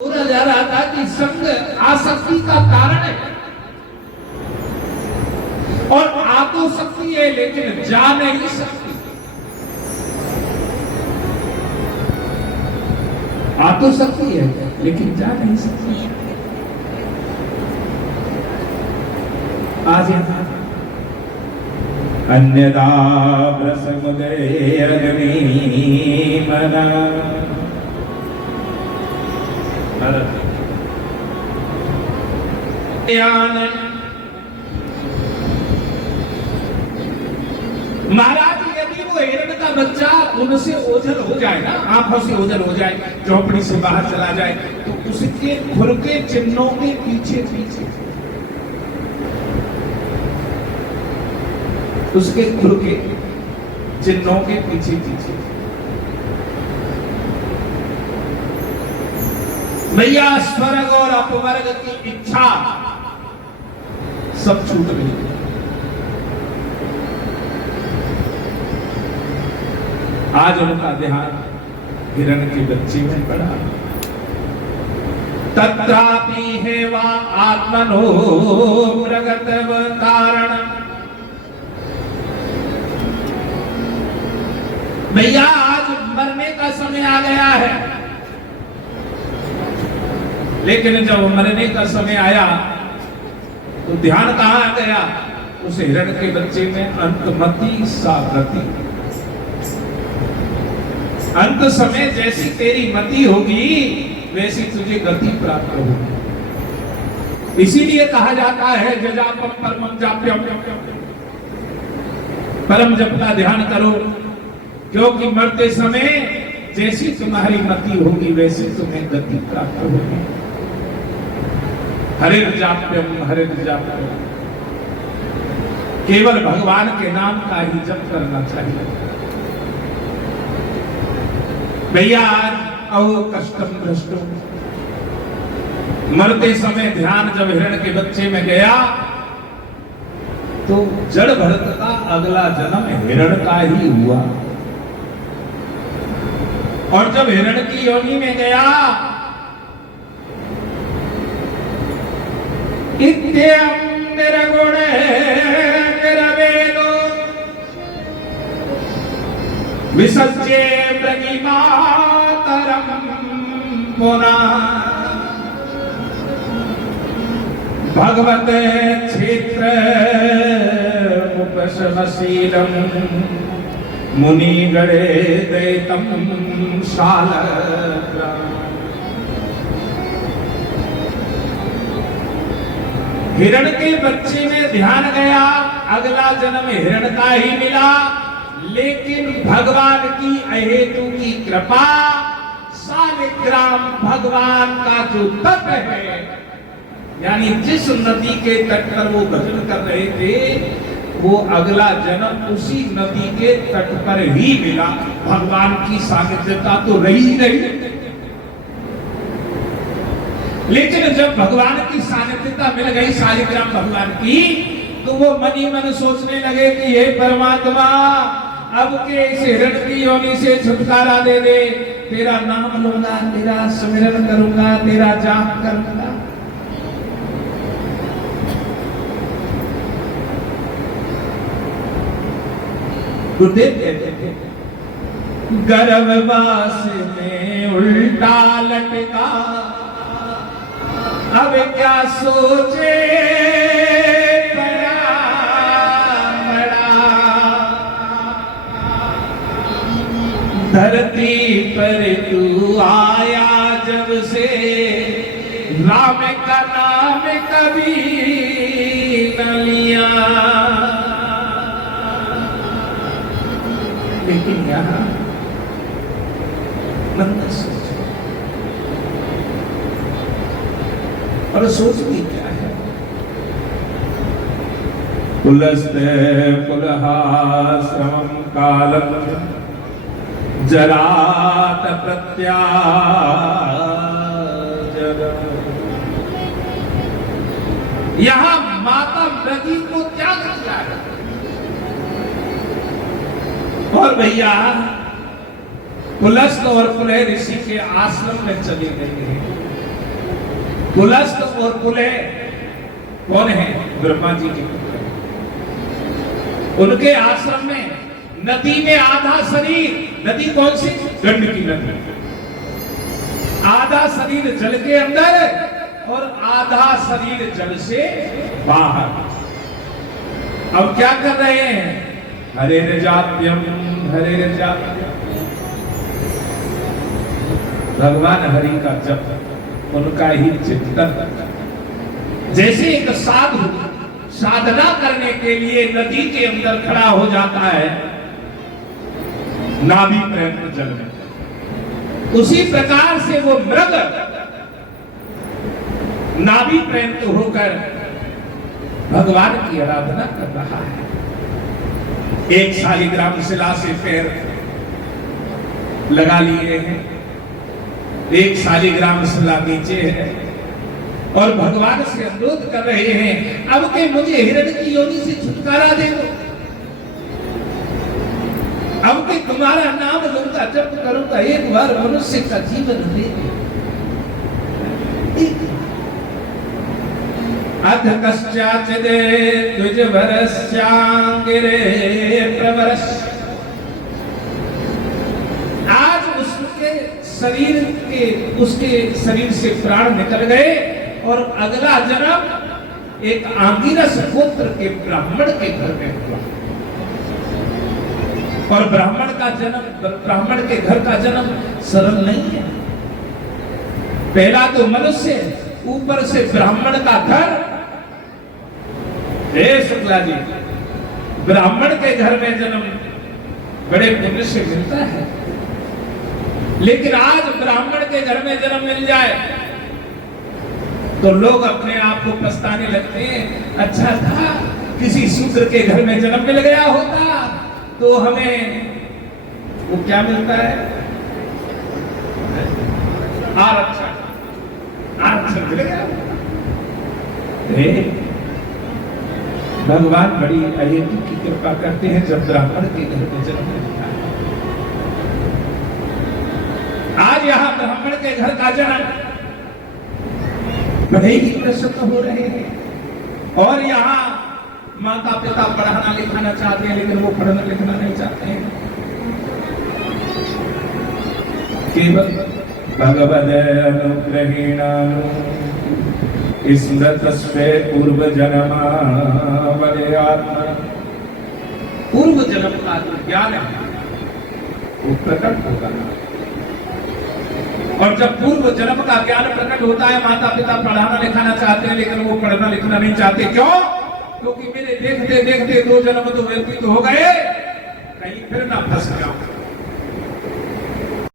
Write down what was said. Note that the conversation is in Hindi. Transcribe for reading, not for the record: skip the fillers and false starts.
बोला जा रहा था कि संग आसक्ति का कारण है और आ तो सकती है लेकिन जा नहीं सकती। आ तो सकती है लेकिन जा नहीं सकती। आज अन्यदा प्रसमुदय अग्नि मना महाराज यदि वो हिरण का बच्चा उनसे ओझल हो जाए ना, आंखों से ओझल हो जाए, झोपड़ी से बाहर चला जाए, तो उसके खुर के चिन्हों के पीछे पीछे उसके खुर के चिन्हों के पीछे पीछे भैया स्वर्ग और अपवर्ग की इच्छा सब छूट गई। आज उनका ध्यान हिरण के बच्चे में पड़ा। तत्रापि है वा आत्मनो प्रगतव कारण। भैया आज मरने का समय आ गया है, लेकिन जब मरने का समय आया तो ध्यान कहां गया? उस हिरण के बच्चे में अंतमति सागति। अंत समय जैसी तेरी मति होगी वैसी तुझे गति प्राप्त होगी। इसीलिए कहा जाता है जजापम परमम जाप्यम, परम जप का ध्यान करो, क्योंकि मरते समय जैसी तुम्हारी मति होगी वैसी तुम्हें गति प्राप्त होगी। हरे जाप्यम हरे जाप्यम, केवल भगवान के नाम का ही जप करना चाहिए। भैया आज कष्टम भ्रष्टम, मरते समय ध्यान जब हिरण के बच्चे में गया तो जड़ भरत का अगला जन्म हिरण का ही हुआ। और जब हिरण की योनि में गया इत्यं निरगुणे निरवेदो विसज्जे प्रगिमातरं पुनः भगवते क्षेत्र उपशमशीलं मुनिगणे दैतं शालग्राम। हिरण के बच्चे में ध्यान गया, अगला जन्म हिरण का ही मिला, लेकिन भगवान की अहेतु की कृपा, शालिग्राम भगवान का जो तट है, यानी जिस नदी के तट पर वो भजन कर रहे थे वो अगला जन्म उसी नदी के तट पर ही मिला। भगवान की सानिध्यता तो रही नहीं, लेकिन जब भगवान की सानिध्यता मिल गई शालिग्राम भगवान की, तो वो मन ही मन सोचने लगे कि हे परमात्मा, अब के इस हिरण की योनि से छुटकारा दे दे, तेरा नाम लूंगा, तेरा स्मरण करूंगा, तेरा जाप करूंगा। गुरुदेव कहते थे गर्भवास में उल्टा लटका, अब क्या सोचे बड़ा बड़ा, धरती पर तू आया जब से राम का नाम कभी न लिया। लेकिन यहाँ बंदा सोच, और सोच भी क्या है? पुलस्ते पुलहाश्रमं कालम जरात प्रत्याजर। यहाँ माता मृगी को त्याग किया है। और भैया पुलस्त और पुलह ऋषि के आश्रम में चली गई है। पुलस्त और पुलह कौन है? ब्रह्मा जी के पुत्र। उनके आश्रम में नदी में आधा शरीर, नदी कौन सी? गंडकी नदी। आधा शरीर जल के अंदर और आधा शरीर जल से बाहर। अब क्या कर रहे हैं? हरे जाप्यम हरे जाप्यम, भगवान हरि का जप, उनका ही चिंतन। जैसे एक साधु साधना करने के लिए नदी के अंदर खड़ा हो जाता है नाभि पर्यंत जल में, उसी प्रकार से वो मृग नाभि पर्यंत होकर भगवान की आराधना कर रहा है। एक शालिग्राम शिला से पैर लगा लिए हैं, एक शालिग्राम शिला नीचे है और भगवान से अनुरोध कर रहे हैं, अब के मुझे हिरण की योनि से छुटकारा दे दो, अब के तुम्हारा नाम लूंगा, जप करूंगा, एक बार मनुष्य का जीवन दे दो। अथ कश्चाचिदे द्विजभरस्यांगिरे प्रवरस्। आज उसके शरीर से प्राण निकल गए और अगला जन्म एक आंगिरस गोत्र के ब्राह्मण के घर में हुआ। और ब्राह्मण के घर का जन्म सरल नहीं है। पहला तो मनुष्य, ऊपर से ब्राह्मण का घर। हे शुक्ला जी, ब्राह्मण के घर में जन्म बड़े पुण्य से मिलता है, लेकिन आज ब्राह्मण के घर में जन्म मिल जाए तो लोग अपने आप को पछताने लगते हैं, अच्छा था किसी शूद्र के घर में जन्म मिल गया होता तो हमें वो क्या मिलता है? आरक्षण मिल गया। भगवान बड़ी अहेतु की कृपा करते हैं जब ब्राह्मण के घर में जन्म मिलता है। आज यहाँ ब्राह्मण के घर का जन्म बड़े ही प्रसन्न हो रहे हैं। और यहाँ माता पिता पढ़ाना लिखाना चाहते हैं, लेकिन वो पढ़ना लिखना नहीं चाहते हैं। केवल भगवद अनुग्रहेण स्मृतस्वे पूर्व जन्मावदेयात्मा। पूर्व जन्म का ज्ञान है वो प्रकट होगा, और जब पूर्व जन्म का ज्ञान प्रकट होता है, माता पिता पढ़ाना लिखाना चाहते हैं, लेकिन वो पढ़ना लिखना नहीं चाहते। क्यों? क्योंकि मेरे देखते देखते 2 जन्म तो व्यतीत हो गए, कहीं फिर ना फंस जाऊं।